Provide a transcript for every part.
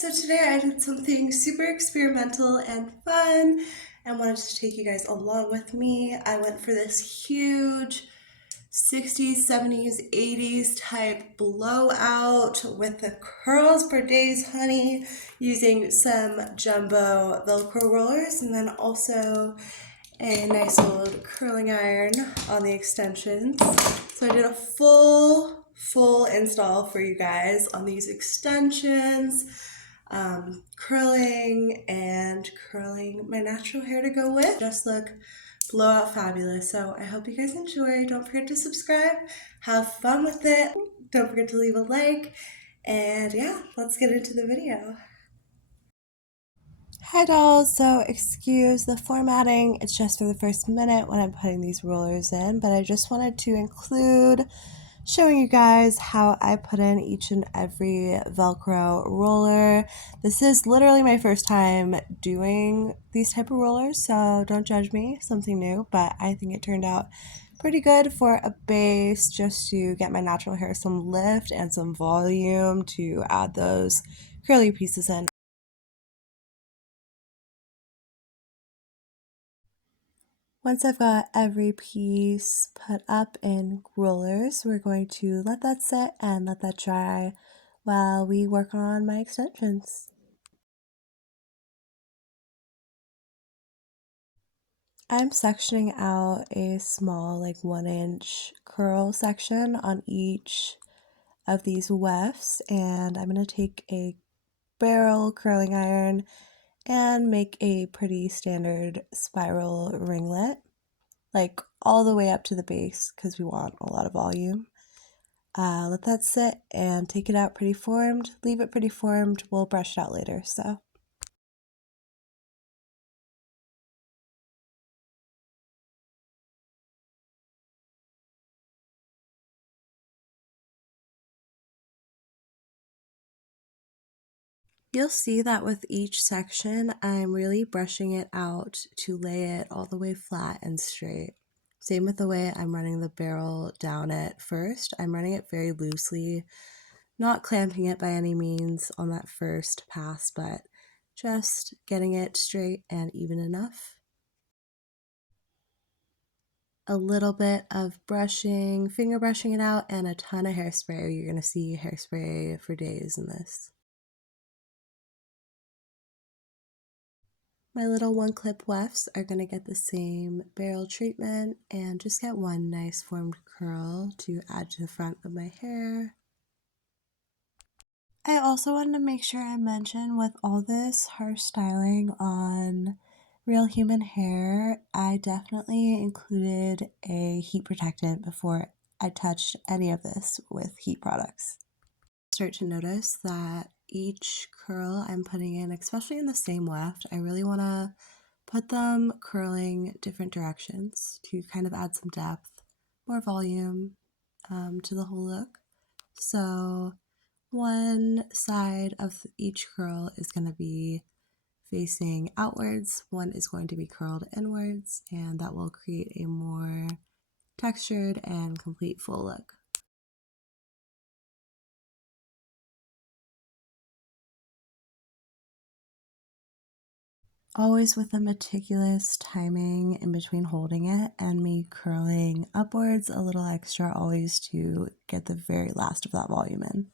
So today I did something super experimental and fun and wanted to take you guys along with me. I went for this huge 60s, 70s, 80s type blowout with the curls for days, honey, using some jumbo Velcro rollers and then also a nice old curling iron on the extensions. So I did a full install for you guys on these extensions, curling and curling my natural hair to go with. Just look blowout fabulous. So I hope you guys enjoy. Don't forget to subscribe. Have fun with it. Don't forget to leave a like. And yeah, let's get into the video. Hi dolls, so excuse the formatting, it's just for the first minute when I'm putting these rollers in, but I just wanted to include showing you guys how I put in each and every Velcro roller. This is literally my first time doing these type of rollers, so don't judge me, something new, but I think it turned out pretty good for a base just to get my natural hair some lift and some volume to add those curly pieces in. Once I've got every piece put up in rollers, we're going to let that sit and let that dry while we work on my extensions. I'm sectioning out a small, like 1-inch curl section on each of these wefts, and I'm going to take a barrel curling iron and make a pretty standard spiral ringlet, like all the way up to the base because we want a lot of volume. Let that sit and take it out pretty formed. Leave it pretty formed. We'll brush it out later. So you'll see that with each section, I'm really brushing it out to lay it all the way flat and straight. Same with the way I'm running the barrel down it first. I'm running it very loosely, not clamping it by any means on that first pass, but just getting it straight and even enough. A little bit of brushing, finger brushing it out, and a ton of hairspray. You're going to see hairspray for days in this. My little one clip wefts are going to get the same barrel treatment and just get one nice formed curl to add to the front of my hair. I also wanted to make sure I mention with all this harsh styling on real human hair, I definitely included a heat protectant before I touched any of this with heat products. Start to notice that each curl I'm putting in, especially in the same weft, I really want to put them curling different directions to kind of add some depth, more volume to the whole look. So one side of each curl is going to be facing outwards, one is going to be curled inwards, and that will create a more textured and complete full look. Always with a meticulous timing in between holding it and me curling upwards a little extra, always to get the very last of that volume in.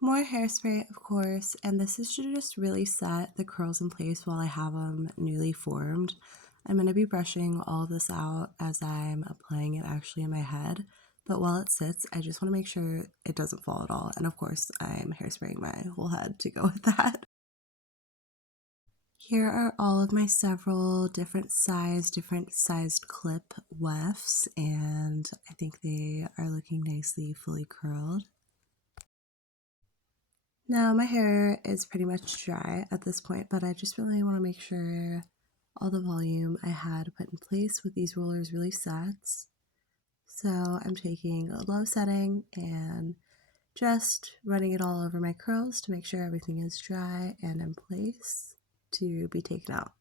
More hairspray, of course, and this is to just really set the curls in place while I have them newly formed. I'm going to be brushing all of this out as I'm applying it actually in my head, but while it sits, I just want to make sure it doesn't fall at all, and of course, I'm hairspraying my whole head to go with that. Here are all of my several different sized clip wefts, and I think they are looking nicely fully curled. Now my hair is pretty much dry at this point, but I just really want to make sure all the volume I had put in place with these rollers really sets. So I'm taking a low setting and just running it all over my curls to make sure everything is dry and in place to be taken out.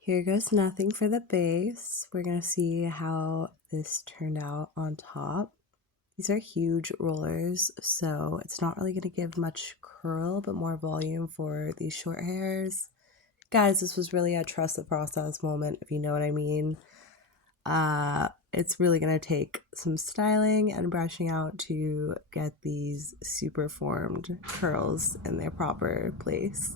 Here goes nothing for the base. We're going to see how this turned out on top. These are huge rollers, so it's not really going to give much curl, but more volume for these short hairs. Guys, this was really a trust the process moment, if you know what I mean. It's really going to take some styling and brushing out to get these super formed curls in their proper place.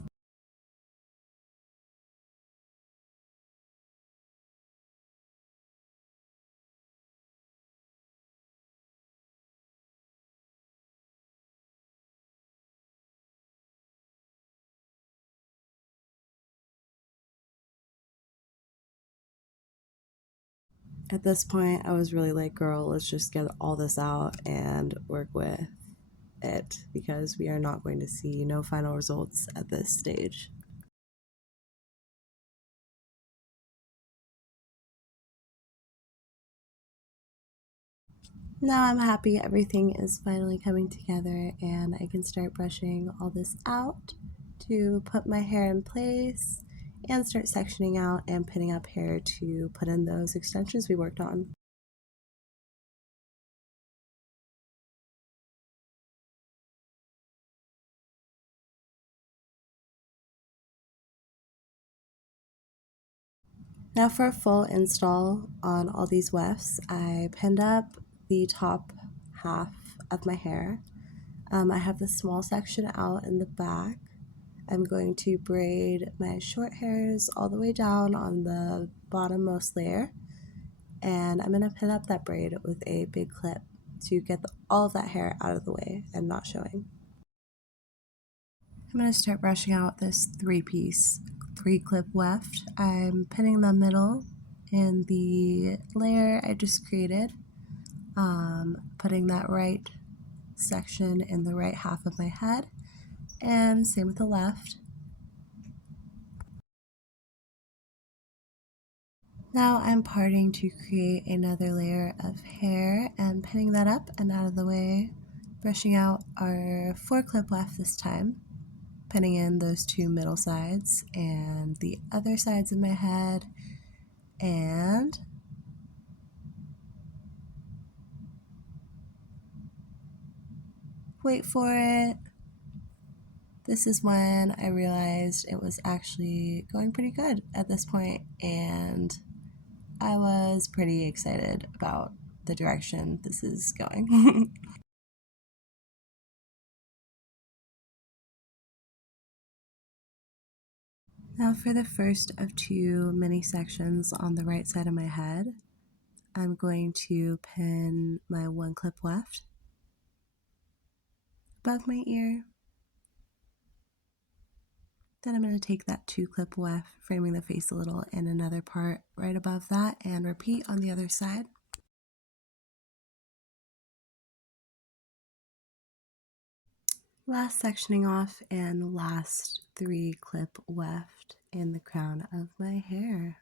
At this point, I was really like, girl, let's just get all this out and work with it because we are not going to see no final results at this stage. Now I'm happy everything is finally coming together and I can start brushing all this out to put my hair in place and start sectioning out and pinning up hair to put in those extensions we worked on. Now for a full install on all these wefts, I pinned up the top half of my hair. I have the small section out in the back. I'm going to braid my short hairs all the way down on the bottommost layer, and I'm going to pin up that braid with a big clip to get all of that hair out of the way and not showing. I'm going to start brushing out this 3-clip weft. I'm pinning the middle in the layer I just created, putting that right section in the right half of my head, and same with the left. Now I'm parting to create another layer of hair and pinning that up and out of the way, brushing out our 4-clip weft this time, pinning in those 2 middle sides and the other sides of my head, and wait for it. This is when I realized it was actually going pretty good at this point, and I was pretty excited about the direction this is going. Now for the first of 2 mini sections on the right side of my head, I'm going to pin my 1-clip weft above my ear. Then I'm going to take that 2-clip weft, framing the face a little, and another part right above that, and repeat on the other side. Last sectioning off and last 3-clip weft in the crown of my hair.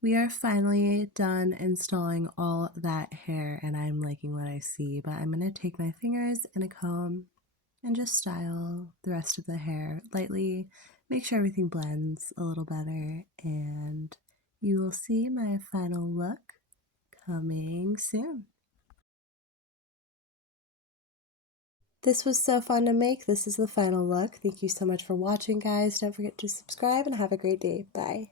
We are finally done installing all that hair, and I'm liking what I see, but I'm going to take my fingers and a comb and just style the rest of the hair lightly, make sure everything blends a little better, and you will see my final look coming soon. This was so fun to make. This is the final look. Thank you so much for watching, guys. Don't forget to subscribe and have a great day. Bye.